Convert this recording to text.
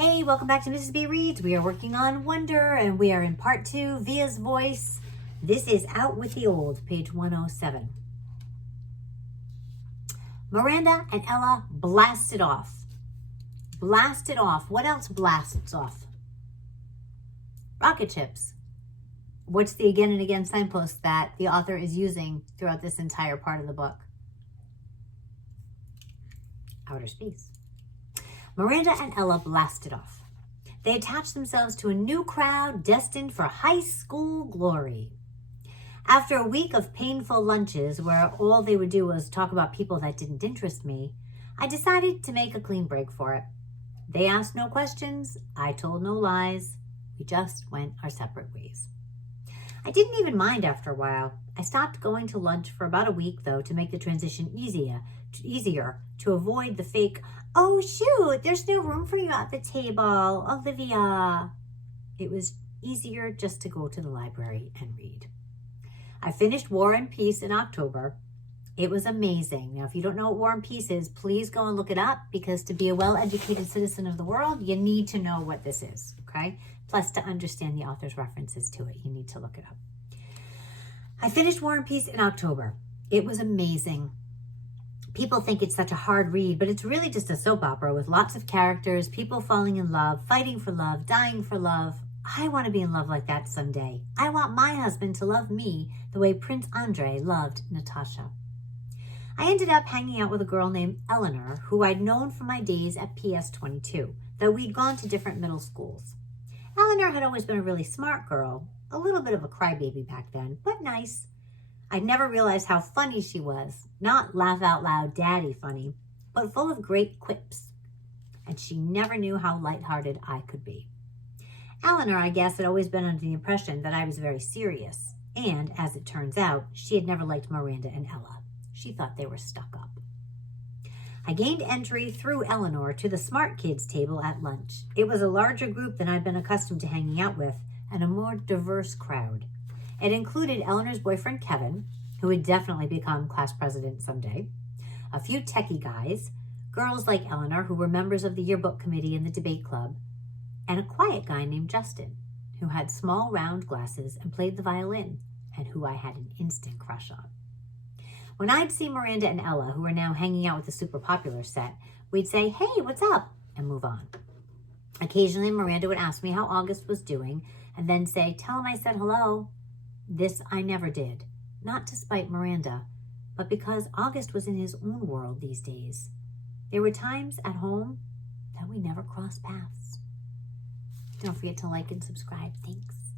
Hey, welcome back to Mrs. B Reads. We are working on Wonder, and we are in part 2, Via's Voice. This is Out with the Old, page 107. Miranda and Ella blasted off. Blasted off. What else blasts off? Rocket ships. What's the again and again signpost that the author is using throughout this entire part of the book? Outer space. Miranda and Ella blasted off. They attached themselves to a new crowd destined for high school glory. After a week of painful lunches where all they would do was talk about people that didn't interest me, I decided to make a clean break for it. They asked no questions. I told no lies. We just went our separate ways. I didn't even mind after a while. I stopped going to lunch for about a week, though, to make the transition easier to avoid the fake, "Oh, shoot, there's no room for you at the table, Olivia." It was easier just to go to the library and read. I finished War and Peace in October. It was amazing. Now, if you don't know what War and Peace is, please go and look it up, because to be a well-educated citizen of the world, you need to know what this is, okay? Plus, to understand the author's references to it, you need to look it up. I finished War and Peace in October. It was amazing. People think it's such a hard read, but it's really just a soap opera with lots of characters, people falling in love, fighting for love, dying for love. I want to be in love like that someday. I want my husband to love me the way Prince Andrei loved Natasha. I ended up hanging out with a girl named Eleanor, who I'd known from my days at PS22, though we'd gone to different middle schools. Eleanor had always been a really smart girl, a little bit of a crybaby back then, but nice. I'd never realized how funny she was. Not laugh out loud daddy funny, but full of great quips. And she never knew how lighthearted I could be. Eleanor, I guess, had always been under the impression that I was very serious. And, as it turns out, she had never liked Miranda and Ella. She thought they were stuck up. I gained entry through Eleanor to the smart kids table at lunch. It was a larger group than I'd been accustomed to hanging out with, and a more diverse crowd. It included Eleanor's boyfriend, Kevin, who would definitely become class president someday, a few techie guys, girls like Eleanor who were members of the yearbook committee and the debate club, and a quiet guy named Justin, who had small round glasses and played the violin, and who I had an instant crush on. When I'd see Miranda and Ella, who were now hanging out with the super popular set, we'd say, "Hey, what's up?" and move on. Occasionally, Miranda would ask me how August was doing, and then say, "Tell him I said hello." This I never did, not to spite Miranda, but because August was in his own world these days. There were times at home that we never crossed paths. Don't forget to like and subscribe. Thanks.